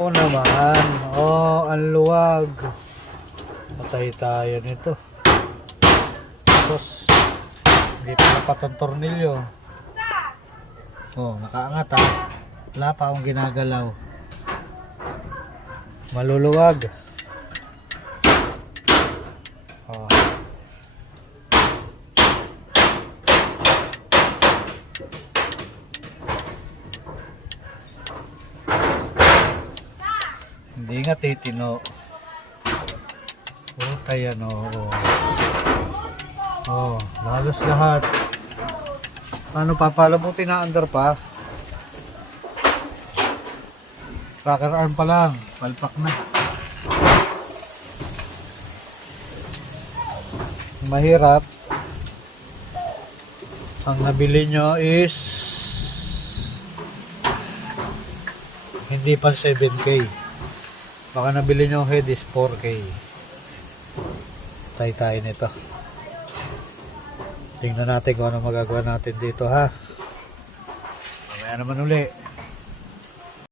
Oo naman. Oh, ang luwag. Patay tayo nito. Tapos, hindi pa napatong tornilyo. Oh, nakaangat ha. Wala pa akong ginagalaw. Maluluwag. Oh. Hindi nga titino. Puta yan oh. Oh, halos lahat. Ano papalabutin na under pa? Rocker arm pa lang, palpak na. Mahirap. Ang nabili nyo is hindi pa 7K. Baka nabili nyo head is 4K. Tayo nito. Tingnan natin kung ano magagawa natin dito ha. Mamaya naman uli.